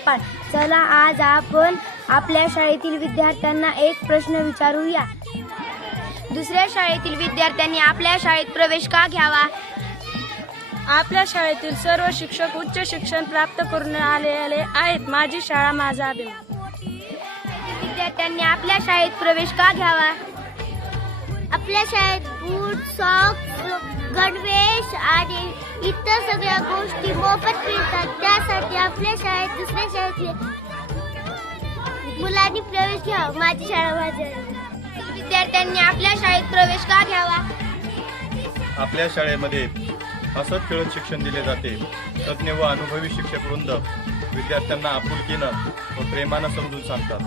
कपाळ. चला आज आपण आपल्या शाळेतील विद्यार्थ्यांना एक प्रश्न विचारूया. दुसऱ्या शाळेतील विद्यार्थ्यांनी आपल्या शाळेत प्रवेश का घ्यावा? आपल्या शाळेतील सर्व शिक्षक उच्च शिक्षण प्राप्त करून आलेले आहेत. माझी शाळा माझा अभिमान. विद्यार्थ्यांनी आपल्या शाळेत प्रवेश का घ्यावा? आपल्या शाळेत बूट, सॉक्स, गणवेश आणि इतर सगळ्या गोष्टी मोफत मिळतात. त्यासाठी आपल्या शाळेत दुसऱ्या शाळेतल्या मुलांनी प्रवेश घ्यावा. माझी शाळा माझी अभिमान. विद्यार्थ्यांनी आपल्या शाळेत प्रवेश का घ्यावा? आपल्या शाळेमध्ये हसत खेळत शिक्षण दिले जाते. तज्ज्ञ व अनुभवी शिक्षक वृंद विद्यार्थ्यांना आपुलकीनं व प्रेमानं समजून सांगतात.